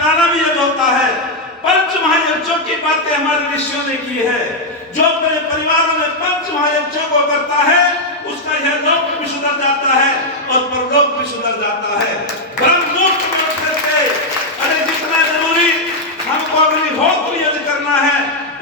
पिलाना भी यज्ञ होता है। पंच महायज्ञों की बातें हमारे ऋषियों ने की है। जो अपने परिवार में पंच महायज्ञों को करता है उसका यह लोक भी सुधर जाता है और परलोक भी सुधर जाता है। ब्रह्मलोक में उठते थे, अरे जितना जरूरी हमको अग्निहोत्र यज्ञ करना है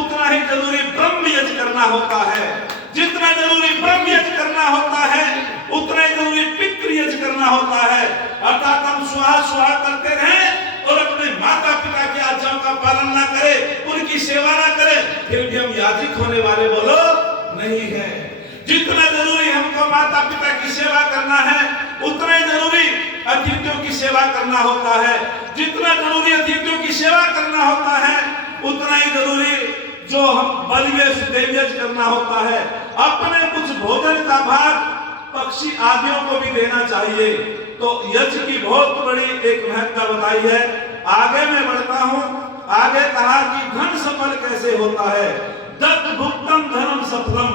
उतना ही जरूरी ब्रह्म यज्ञ करना होता है। जितना जरूरी ब्रह्म यज्ञ करना होता है उतना ही जरूरी पितृ यज्ञ करना होता है। अर्थात हम सुहा करते रहें और अपने माता पिता की आज्ञाओं का पालन ना करें, उनकी सेवा ना करें, फिर भी हम याजिक होने वाले बोलो नहीं है। जितना जरूरी हमको माता पिता की सेवा करना है उतना ही जरूरी अतिथियों की सेवा करना होता है। जितना जरूरी अतिथियों की सेवा करना होता है उतना ही जरूरी जो हम बलिवेश देवयज्ञ करना होता है। अपने कुछ भोजन का भाग पक्षी आदियों को भी देना चाहिए। तो यज्ञ की बहुत बड़ी एक महत्ता बताई है। आगे मैं बढ़ता हूँ। आगे कहा कि धन सफल कैसे होता है। दत्त भुक्तम धनम सफलम।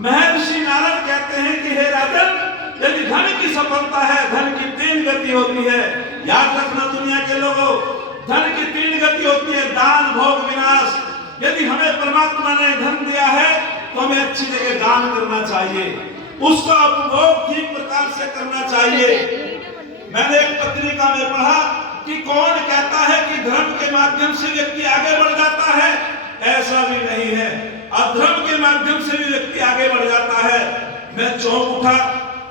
महर्षि नारद कहते हैं कि हे राजन, यदि धन की सफलता है, धन की 3 गति होती है। याद रखना दुनिया के लोगों, धन की 3 गति होती है, दान भोग विनाश। यदि हमें परमात्मा ने धन दिया है तो हमें अच्छी जगह दान करना चाहिए, उसका उपभोग ठीक प्रकार से करना चाहिए। मैंने एक पत्रिका में पढ़ा कि कौन कहता है कि धर्म के माध्यम से व्यक्ति आगे बढ़ जाता है। ऐसा भी नहीं है, अधर्म के माध्यम से भी व्यक्ति आगे बढ़ जाता है। मैं चौंक उठा,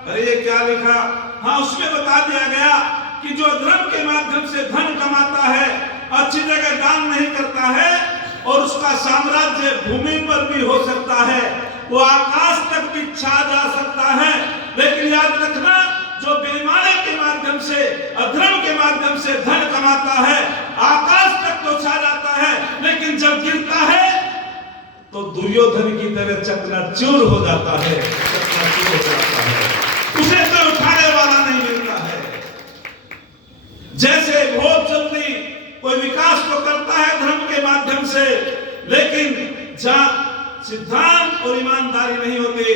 अरे ये क्या लिखा। हाँ, उसमें बता दिया गया कि जो धर्म के माध्यम से धन कमाता है, अच्छी जगह दान नहीं करता है और उसका साम्राज्य भूमि पर भी हो सकता है, वो आकाश तक भी छा जा सकता है। लेकिन याद रखना, जो बेईमानी के माध्यम से, अधर्म के माध्यम से धन कमाता है, आकाश तक तो छा जाता है, लेकिन जब गिरता है तो दुर्योधन की तरह चकनाचूर हो जाता है, चकनाचूर हो जाता है। उसे तो उठाने वाला नहीं मिलता है। जैसे बहुत जल्दी कोई विकास तो करता है धर्म के माध्यम से, लेकिन जहां सिद्धांत और ईमानदारी नहीं होती,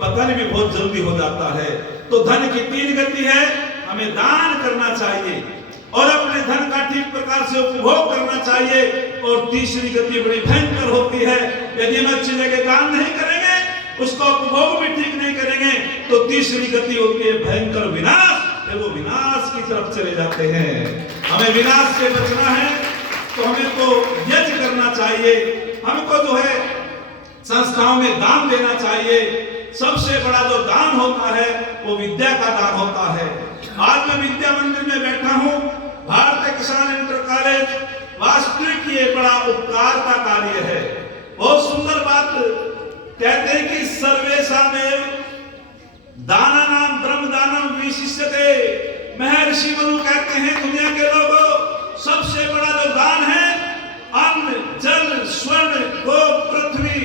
पतन भी बहुत जल्दी हो जाता है। तो धन की 3 गति है, हमें दान करना चाहिए और अपने धन का ठीक प्रकार से उपभोग करना चाहिए। और तीसरी गति बड़ी भयंकर होती है, यदि हम अच्छी जगह दान नहीं करेंगे, उसका उपभोग भी ठीक नहीं करेंगे, तो तीसरी गति होती है भयंकर विनाश। वो विनाश की तरफ चले जाते हैं। हमें विनाश से बचना है तो हमें तो यज्ञ करना चाहिए, हमको जो है संस्थाओं में दान देना चाहिए। सबसे बड़ा जो दान होता है वो विद्या का दान होता है। आज मैं विद्या मंदिर में बैठा हूँ, भारतीय किसान इंटर कॉलेज, वास्तविक ये बड़ा उपकार का कार्य है। बहुत सुंदर बात कहते हैं कि सर्वेशामेव दानानाम ब्रह्म दानम विशिष्यते। महर्षि मनु कहते हैं दुनिया के लोगों, सबसे बड़ा जो दान है, अन्न जल स्वर्ण गो पृथ्वी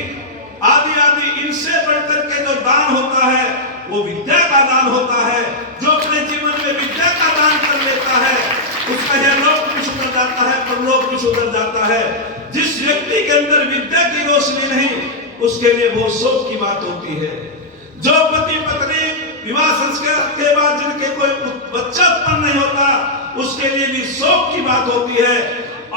आदि आदि, इनसे बढ़कर के जो दान होता है वो विद्या का दान होता है। जो अपने जीवन में विद्या का दान कर लेता है उसका यह लोक भी सुधर जाता है, परलोक भी सुधर जाता है। जिस व्यक्ति के अंदर विद्या की रोशनी नहीं, उसके लिए बहुत शोक की बात होती है। जो पति पत्नी विवाह संस्कार के बाद जिनके कोई बच्चा उत्पन्न नहीं होता, उसके लिए भी शोक की बात होती है।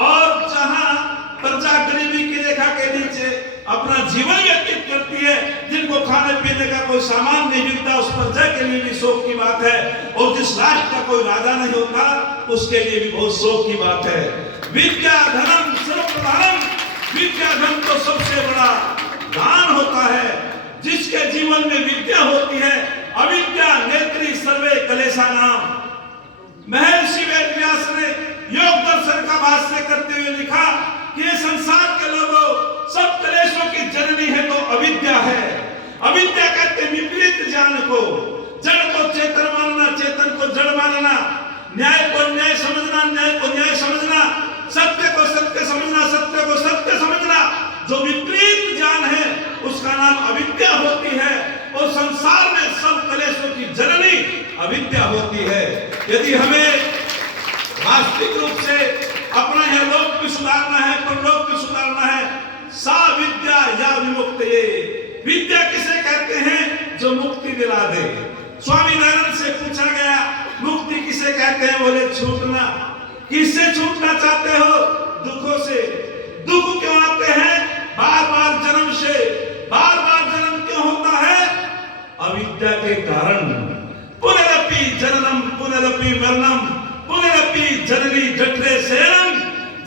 और जहां प्रजा गरीबी की रेखा के नीचे अपना जीवन व्यतीत करती है, जिनको खाने पीने का कोई सामान नहीं मिलता, उस प्रजा के लिए भी शोक की बात है। और जिस राष्ट्र का कोई राजा नहीं होता, उसके लिए भी बहुत शोक की बात है। विद्या धनम सर्वप्रधानम, विद्या धन तो सबसे बड़ा दान होता है। जिसके जीवन में विद्या होती है, अविद्या नेत्री सर्वे कलेशा नाम। महर्षि वेदव्यास ने योग दर्शन का भाष्य करते हुए लिखा कि ये संसार के लोगों, सब कलेशों की जननी है तो अविद्या है। अविद्या कहते विपरीत ज्ञान को, जड़ को चेतन मानना, चेतन को जड़ मानना, न्याय को न्याय समझना, न्याय को न्याय समझना, सत्य को सत्य समझना, सत्य को सत्य समझना। जो विपरीत ज्ञान है उसका नाम अविद्या होती है। और संसार में सब कलेशों की जननी अविद्या होती है। यदि हमें वास्तविक रूप से अपना यह लोक भी सुधारना है, परलोक भी सुधारना है, सा विद्या या विमुक्त। ये विद्या किसे कहते हैं? जो मुक्ति दिला दे। स्वामी दयानंद से पूछा गया मुक्ति किसे कहते हैं? बोले छूटना। किससे छूटना कारण। पुनरपि जननम पुनरपि मरणम पुनरपि जननी जठरे शयनम।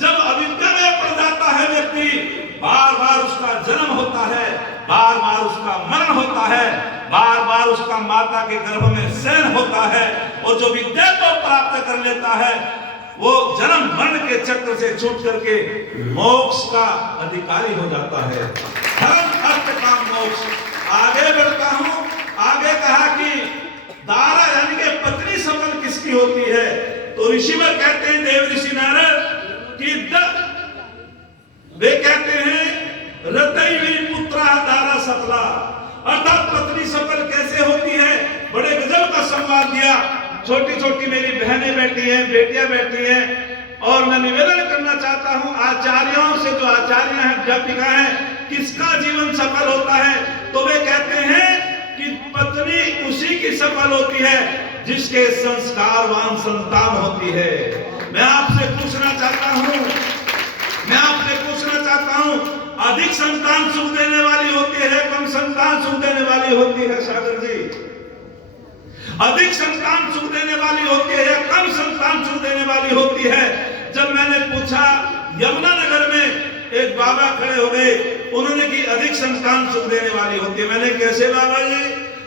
जब अविद्या में पड़ जाता है व्यक्ति, बार बार उसका जन्म होता है, बार बार उसका मरण होता है, बार बार उसका माता के गर्भ में शयन होता है, और जो विद्या को प्राप्त कर लेता है वो जन्म मरण के चक्र से छूट करके मोक्ष का अधिकारी हो जाता है। धर्म अर्थ काम मोक्ष। आगे बढ़ता हूं, आगे कहा कि दारा यानी कि पत्नी सफल किसकी होती है? तो ऋषिवर कहते हैं, देव ऋषि नारद कि वे कहते हैं रतई पुत्रा दारा सफला, अर्थात पत्नी सफल कैसे होती है? बड़े गजब का संवाद दिया। छोटी छोटी मेरी बहनें बैठी हैं, बेटियां बैठी हैं, और मैं निवेदन करना चाहता हूं आचार्यों से, जो आचार्य हैं, अध्यापिका हैं, किसका जीवन सफल होता है? तो वे कहते हैं कि पत्नी उसी की सफल होती है जिसके संस्कारवान संतान होती है। मैं आपसे पूछना चाहता हूं, अधिक संतान सुख देने वाली होती है, कम संतान सुख देने वाली होती है? सागर जी, अधिक संतान सुख देने वाली होती है या कम संतान सुख देने वाली होती है? जब मैंने पूछा, यमुनानगर में एक बाबा खड़े हो गए, उन्होंने की अधिक संतान सुख देने वाली होती है। मैंने कैसे बाबा जी?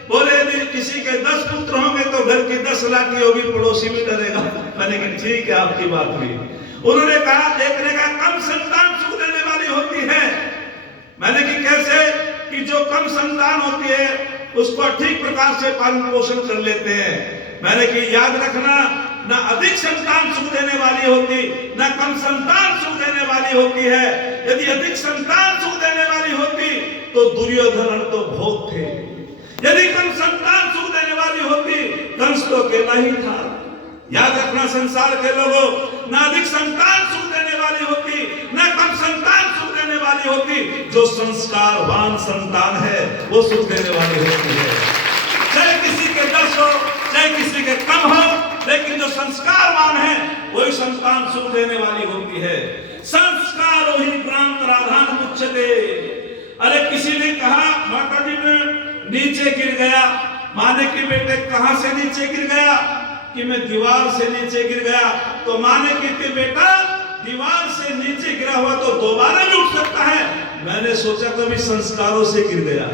बोले यदि किसी के 10 पुत्र होंगे तो घर की 10 लाठी होगी, पड़ोसी भी डरेगा। मैंने कहा ठीक है, आपकी बात भी। उन्होंने कहा, एक ने कहा कम संतान सुख देने वाली होती है। मैंने कि कैसे? कि जो कम संतान होती है उसको ठीक प्रकार से पालन पोषण कर लेते हैं। मैंने कि याद रखना, ना अधिक संतान सुख देने वाली होती, ना कम संतान सुख देने वाली होती है। यदि अधिक संतान सुख देने वाली होती तो दुर्योधन तो भोग थे, यदि कम संतान सुख देने वाली होती कंस तो अकेला ही था। याद रखना संसार के लोगों, ना अधिक संतान सुख देने वाली होती, ना कम संतान सुख देने वाली होती, जो संस्कारवान संतान है वो सुख देने वाली होती है। चाहे किसी के 10 हो, चाहे किसी के कम हो, लेकिन जो संस्कारवान है वही संतान सुख देने वाली होती है। संस्कारो ही प्रांत राधान मुच्छते। अरे किसी ने कहा, माता जी में नीचे गिर गया। माने की बेटे कहां से नीचे गिर गया? कि मैं दीवार से नीचे गिर गया। तो माने की बेटा दीवार से नीचे गिरा हुआ तो दोबारा भी उठ सकता है। मैंने सोचा कभी संस्कारों से गिर गया,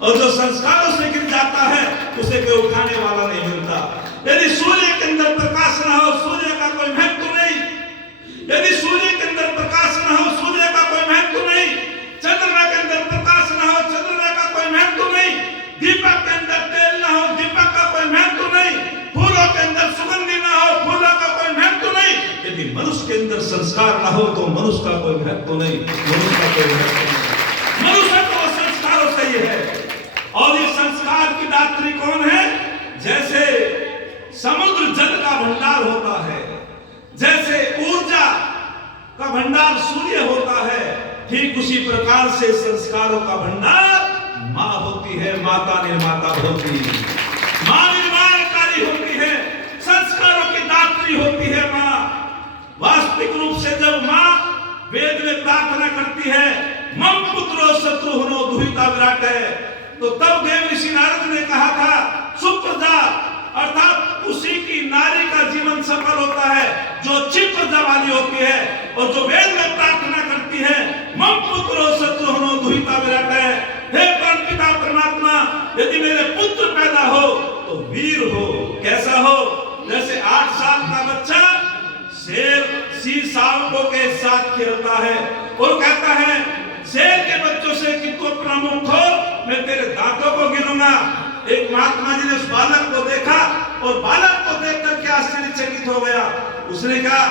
और जो संस्कारों से गिर जाता है उसे कोई उठाने वाला नहीं मिलता। यदि सूर्य के अंदर प्रकाश न हो, सूर्य का कोई महत्व नहीं। यदि सूर्य के अंदर प्रकाश न हो, सूर्य का कोई महत्व नहीं। चंद्रमा के अंदर प्रकाश न हो, चंद्रमा का कोई महत्व नहीं। दीपक के अंदर तेल न हो, दीपक का कोई महत्व नहीं। फूलों के अंदर सुगंधी न हो, फूलों का कोई महत्व नहीं। यदि मनुष्य के अंदर संस्कार न हो तो मनुष्य का कोई महत्व नहीं, मनुष्य का कोई महत्व नहीं। मनुष्य तो संस्कारों से ही है। और ये संस्कार की दात्री कौन है? जैसे समुद्र जल का भंडार होता है, जैसे ऊर्जा का भंडार सूर्य होता है, ठीक उसी प्रकार से संस्कारों का भंडार माँ होती है। माता निर्माता होती, माँ निर्माणकारी होती है, संस्कारों की दात्री होती है माँ। वास्तविक रूप से जब माँ वेद में प्रार्थना करती है, मम पुत्रो शत्रुघ्नो दुहिता विराट है, तो तब देव ऋषि नारद ने कहा था सुप्रजा, अर्थात उसी की नारी का जीवन सफल होता है जो अच्छी प्रजा वाली होती है, और जो वेद में प्रार्थना करती है मम पुत्रो शत्रुघ्नो दुहिता विराट है। हे परमपिता परमात्मा, यदि मेरे पुत्र पैदा हो तो वीर हो। कैसा हो? जैसे 8 साल का बच्चा शेर सांपों के साथ खेलता है और कहता है शेर के बच्चों से कि तू अपना मुंह खोल, मैं तेरे दांतों को गिनूंगा। एक महात्मा जी ने उस बालक को देखा और बालक को देख करके आश्चर्यचकित हो गया। उसने कहा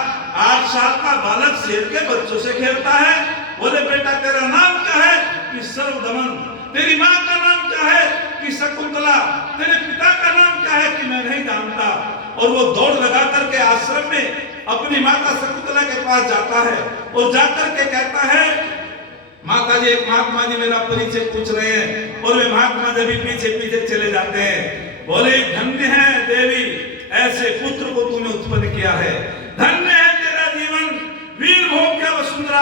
8 साल का बालक शेर के बच्चों से खेलता है? बोले बेटा तेरा नाम क्या है? कि सर्वदमन। तेरी माँ का नाम क्या है? कि शकुंतला। तेरे पिता का नाम क्या है? कि मैं नहीं जानता। और वो दौड़ लगा करके आश्रम में अपनी माता शकुंतला के पास जाता है और जाकर के कहता है माता जी, एक महात्मा जी मेरा परिचय पूछ रहे हैं। और वे महात्मा जी भी पीछे पीछे चले जाते हैं। बोले धन्य है देवी, ऐसे पुत्र को तूने उत्पन्न किया है। धन्य है तेरा जीवन, वीर भोग क्या वसुंधरा।